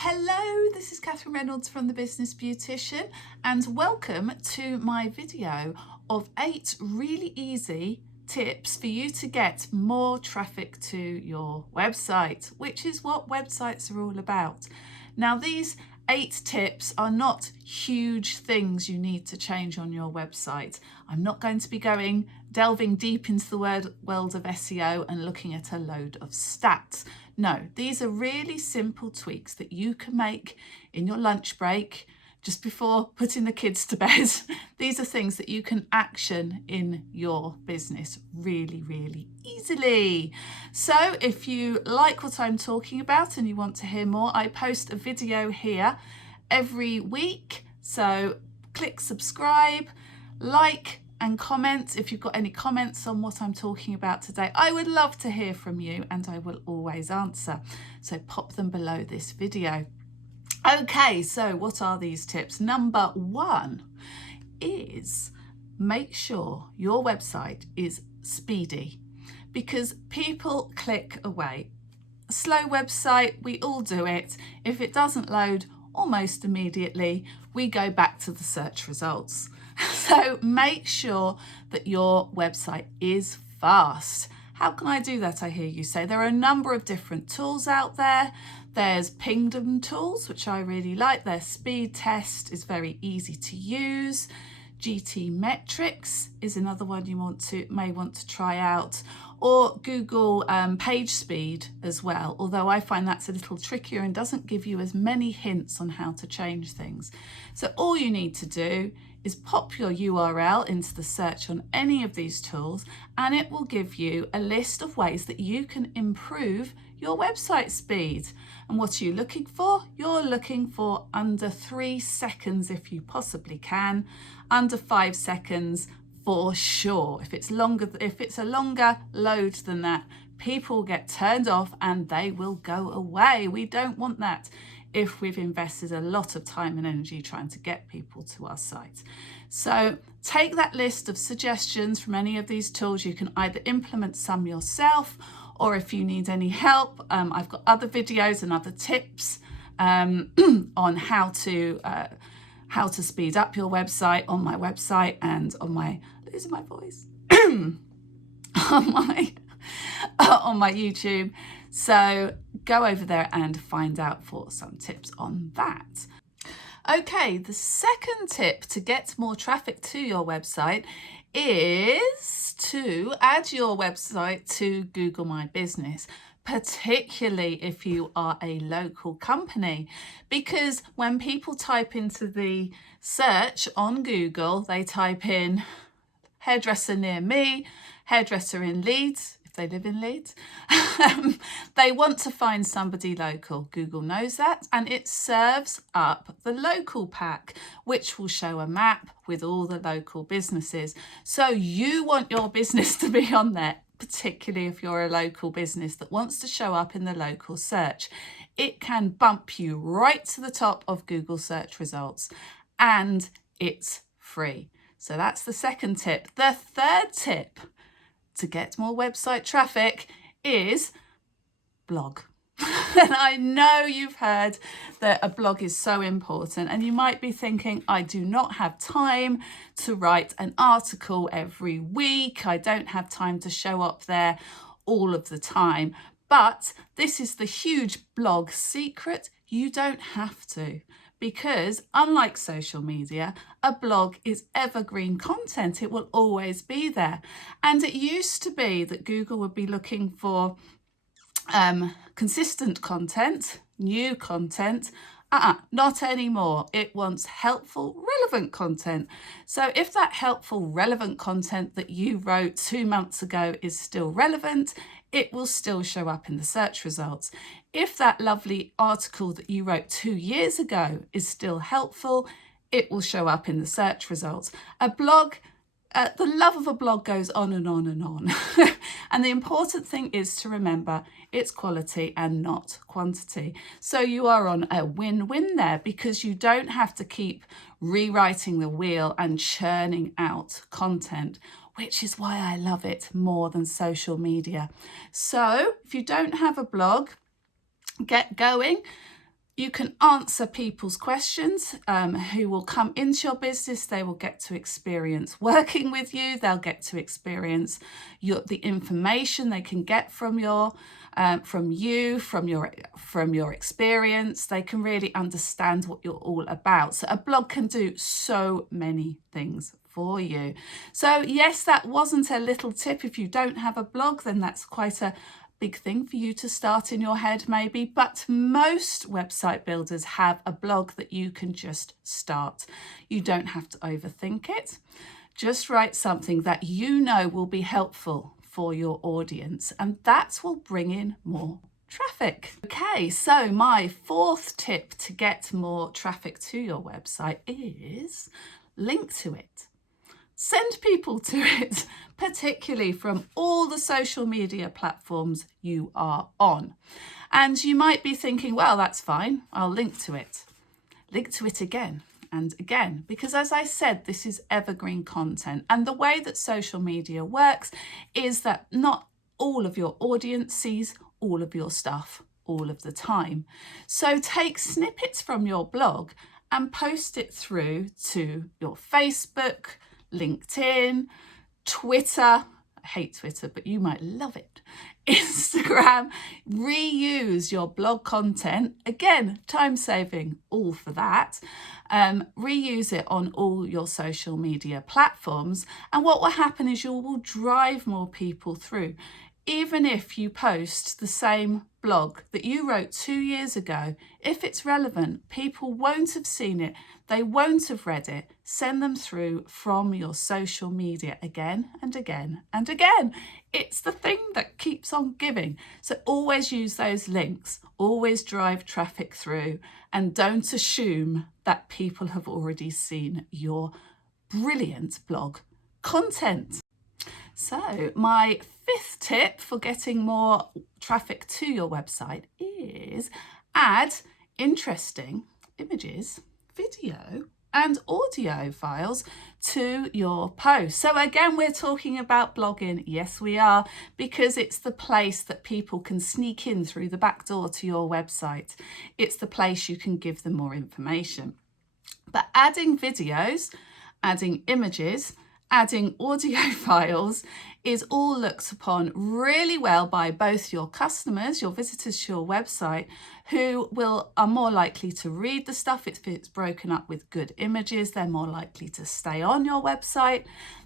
Hello, this is Catherine Reynolds from The Business Beautician, and welcome to my video of 8 really easy tips for you to get more traffic to your website, which is what websites are all about. Now, these 8 tips are not huge things you need to change on your website. I'm not going to be delving deep into the world of SEO and looking at a load of stats. No, these are really simple tweaks that you can make in your lunch break just before putting the kids to bed. These are things that you can action in your business really, really easily. So if you like what I'm talking about and you want to hear more, I post a video here every week. So click subscribe, like, and comment if you've got any comments on what I'm talking about today. I would love to hear from you and I will always answer. So pop them below this video. Okay, so what are these tips? Number 1 is make sure your website is speedy, because people click away. A slow website, we all do it. If it doesn't load almost immediately, we go back to the search results. So make sure that your website is fast. How can I do that, I hear you say? There are a number of different tools out there. There's Pingdom tools, which I really like. Their speed test is very easy to use. GT Metrics is another one you may want to try out, or Google page speed as well, although I find that's a little trickier and doesn't give you as many hints on how to change things. So all you need to do is pop your URL into the search on any of these tools, and it will give you a list of ways that you can improve your website speed. And what are you looking for? You're looking for under 3 seconds if you possibly can, under 5 seconds for sure. If it's a longer load than that, people get turned off and they will go away. We don't want that if we've invested a lot of time and energy trying to get people to our site. So take that list of suggestions from any of these tools. You can either implement some yourself, or if you need any help, I've got other videos and other tips on how to speed up your website on my website and on my, losing my voice, on my YouTube. So go over there and find out for some tips on that. Okay, the second tip to get more traffic to your website is to add your website to Google My Business, particularly if you are a local company, because when people type into the search on Google, they type in hairdresser near me, hairdresser in Leeds, if they live in Leeds. They want to find somebody local. Google knows that, and it serves up the local pack, which will show a map with all the local businesses. So you want your business to be on there, particularly if you're a local business that wants to show up in the local search. It can bump you right to the top of Google search results, and it's free. So that's the second tip. The third tip to get more website traffic is blog. And I know you've heard that a blog is so important, and you might be thinking, I do not have time to write an article every week. I don't have time to show up there all of the time. But this is the huge blog secret. You don't have to, because unlike social media, a blog is evergreen content. It will always be there. And it used to be that Google would be looking for consistent content, new content. Not anymore. It wants helpful, relevant content. So if that helpful, relevant content that you wrote 2 months ago is still relevant, it will still show up in the search results. If that lovely article that you wrote 2 years ago is still helpful, it will show up in the search results. A blog, the love of a blog goes on and on and on. And the important thing is to remember it's quality and not quantity. So you are on a win-win there, because you don't have to keep rewriting the wheel and churning out content, which is why I love it more than social media. So if you don't have a blog, get going. You can answer people's questions who will come into your business. They will get to experience working with you. They'll get to experience the information they can get from your experience. They can really understand what you're all about. So a blog can do so many things for you. So yes, that wasn't a little tip. If you don't have a blog, then that's quite a big thing for you to start in your head maybe, but most website builders have a blog that you can just start. You don't have to overthink it. Just write something that you know will be helpful for your audience, and that will bring in more traffic. Okay, so my fourth tip to get more traffic to your website is link to it. Send people to it, particularly from all the social media platforms you are on. And you might be thinking, well, that's fine, I'll link to it. Link to it again and again, because as I said, this is evergreen content. And the way that social media works is that not all of your audience sees all of your stuff all of the time. So take snippets from your blog and post it through to your Facebook, LinkedIn, Twitter. I hate Twitter, but you might love it. Instagram. Reuse your blog content. Again, time saving, all for that. Reuse it on all your social media platforms. And what will happen is you will drive more people through. Even if you post the same blog that you wrote 2 years ago, if it's relevant, people won't have seen it, they won't have read it. Send them through from your social media again and again and again. It's the thing that keeps on giving. So always use those links, always drive traffic through, and don't assume that people have already seen your brilliant blog content. So my fifth tip for getting more traffic to your website is add interesting images, video and audio files to your post. So again, we're talking about blogging. Yes, we are, because it's the place that people can sneak in through the back door to your website. It's the place you can give them more information. But adding videos, adding images, adding audio files is all looked upon really well by both your customers, your visitors to your website, who are more likely to read the stuff if it's broken up with good images. They're more likely to stay on your website.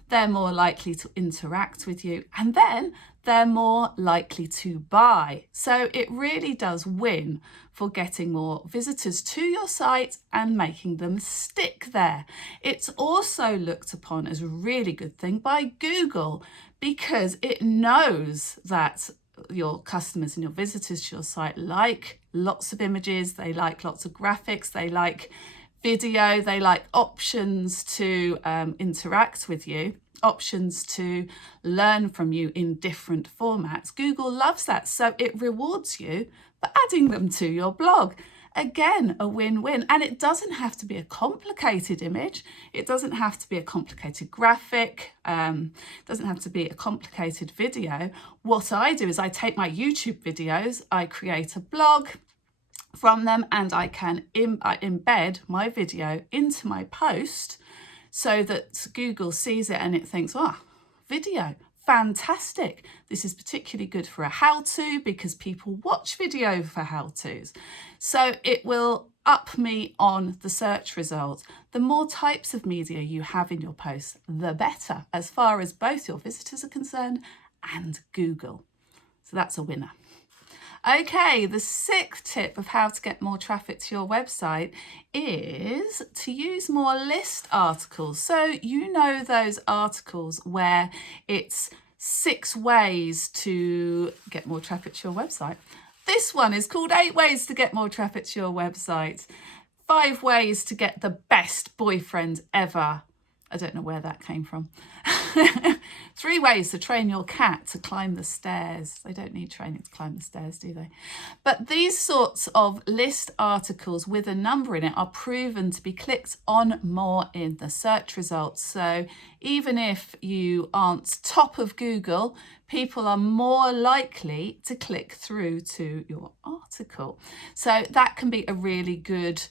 They're more likely to interact with you, and then they're more likely to buy. So it really does win for getting more visitors to your site and making them stick there. It's also looked upon as a really good thing by Google, because it knows that your customers and your visitors to your site like lots of images, they like lots of graphics, they like video, they like options to interact with you, options to learn from you in different formats. Google loves that, so it rewards you for adding them to your blog. Again, a win-win. And it doesn't have to be a complicated image. It doesn't have to be a complicated graphic. It doesn't have to be a complicated video. What I do is I take my YouTube videos, I create a blog from them, and I can embed my video into my post so that Google sees it and it thinks, wow, video, fantastic. This is particularly good for a how-to, because people watch video for how-tos. So it will up me on the search results. The more types of media you have in your posts, the better, as far as both your visitors are concerned and Google. So that's a winner. Okay, the sixth tip of how to get more traffic to your website is to use more list articles. So you know those articles where it's 6 ways to get more traffic to your website. This one is called 8 ways to get more traffic to your website. 5 ways to get the best boyfriend ever. I don't know where that came from. 3 ways to train your cat to climb the stairs. They don't need training to climb the stairs, do they? But these sorts of list articles with a number in it are proven to be clicked on more in the search results. So even if you aren't top of Google, people are more likely to click through to your article. So that can be a really good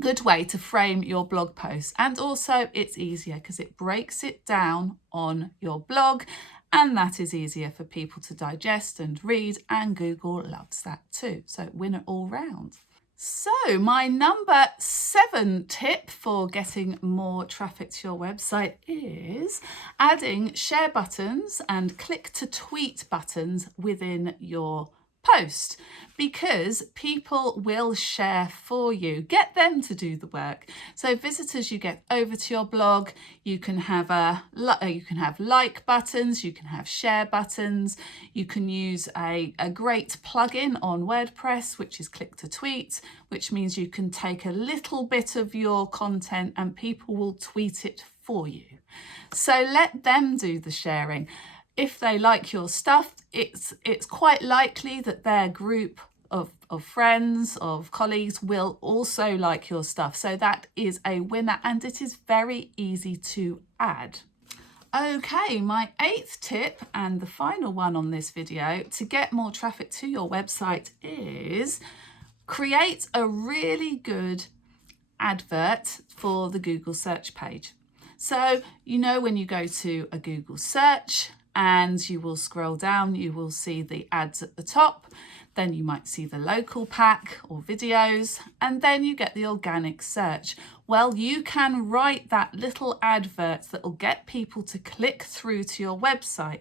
good way to frame your blog post. And also it's easier because it breaks it down on your blog, and that is easier for people to digest and read, and Google loves that too. So winner all round. So my number 7 tip for getting more traffic to your website is adding share buttons and click to tweet buttons within your post, because people will share for you. Get them to do the work. So visitors you get over to your blog, you can have like buttons, you can have share buttons, you can use a great plugin on WordPress, which is click to tweet, which means you can take a little bit of your content and people will tweet it for you. So let them do the sharing. If they like your stuff, it's quite likely that their group of friends, of colleagues will also like your stuff. So that is a winner, and it is very easy to add. Okay, my 8th tip and the final one on this video to get more traffic to your website is create a really good advert for the Google search page. So, you know, when you go to a Google search, and you will scroll down, you will see the ads at the top, then you might see the local pack or videos, and then you get the organic search. Well, you can write that little advert that will get people to click through to your website,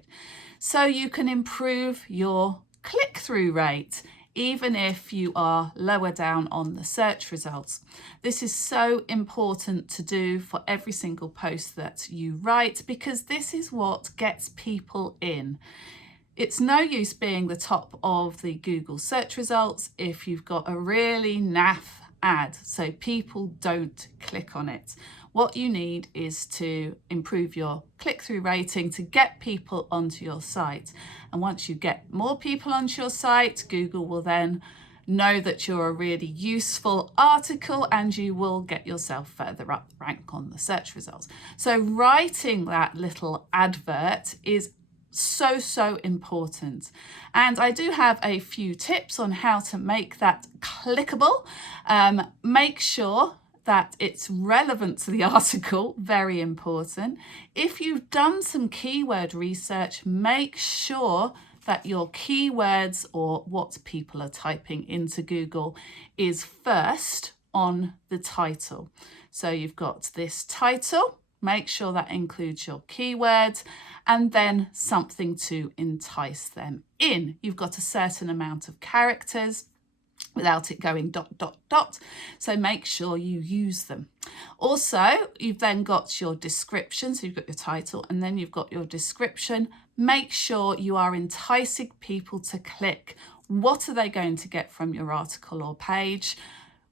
so you can improve your click-through rate, even if you are lower down on the search results. This is so important to do for every single post that you write, because this is what gets people in. It's no use being the top of the Google search results if you've got a really naff ad, so people don't click on it. What you need is to improve your click-through rating to get people onto your site. And once you get more people onto your site, Google will then know that you're a really useful article, and you will get yourself further up the rank on the search results. So writing that little advert is so important. And I do have a few tips on how to make that clickable. Make sure that it's relevant to the article, very important. If you've done some keyword research, make sure that your keywords, or what people are typing into Google, is first on the title. So you've got this title, make sure that includes your keywords, and then something to entice them in. You've got a certain amount of characters without it going ... So make sure you use them. Also, you've then got your description. So you've got your title and then you've got your description. Make sure you are enticing people to click. What are they going to get from your article or page?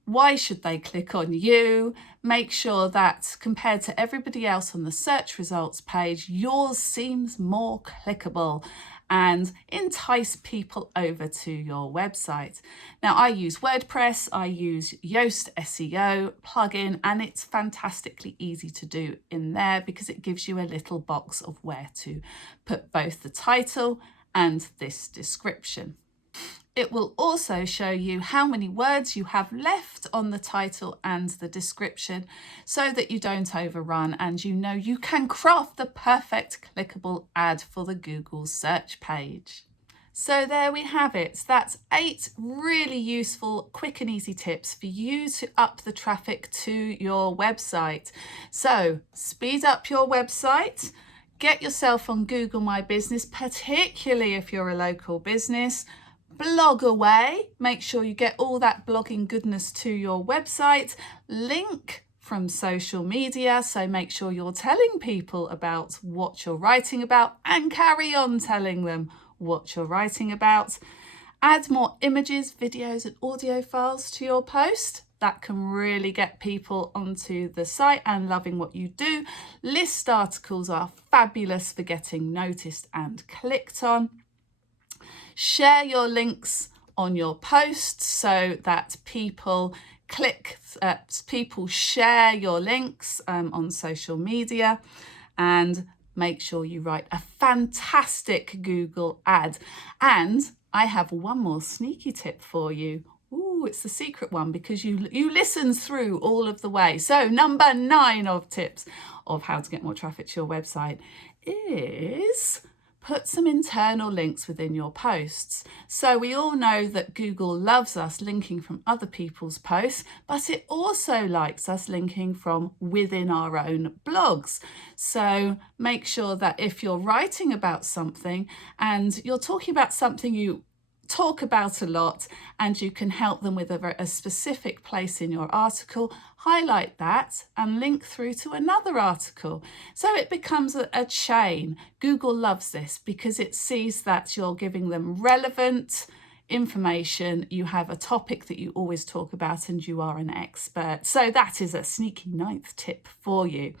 Why should they click on you? Make sure that compared to everybody else on the search results page, yours seems more clickable, and entice people over to your website. Now, I use WordPress, I use Yoast SEO plugin, and it's fantastically easy to do in there because it gives you a little box of where to put both the title and this description. It will also show you how many words you have left on the title and the description, so that you don't overrun and you know you can craft the perfect clickable ad for the Google search page. So there we have it. That's 8 really useful, quick and easy tips for you to up the traffic to your website. So speed up your website, get yourself on Google My Business, particularly if you're a local business. Blog away, make sure you get all that blogging goodness to your website. Link from social media, so make sure you're telling people about what you're writing about and carry on telling them what you're writing about. Add more images, videos and audio files to your post. That can really get people onto the site and loving what you do. List articles are fabulous for getting noticed and clicked on. Share your links on your posts so that people share your links on social media, and make sure you write a fantastic Google ad. And I have one more sneaky tip for you. Ooh, it's the secret one because you listen through all of the way. So number 9 of tips of how to get more traffic to your website is put some internal links within your posts. So we all know that Google loves us linking from other people's posts, but it also likes us linking from within our own blogs. So make sure that if you're writing about something and you're talking about something you talk about a lot and you can help them with a specific place in your article, highlight that and link through to another article. So it becomes a chain. Google loves this because it sees that you're giving them relevant information, you have a topic that you always talk about, and you are an expert. So that is a sneaky 9th tip for you.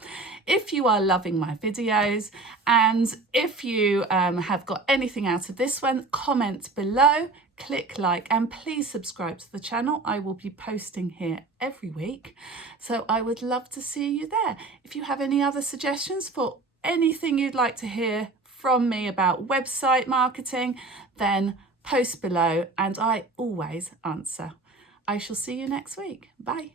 If you are loving my videos and if you have got anything out of this one, comment below, click like, and please subscribe to the channel. I will be posting here every week, so I would love to see you there. If you have any other suggestions for anything you'd like to hear from me about website marketing, then post below and I always answer. I shall see you next week. Bye.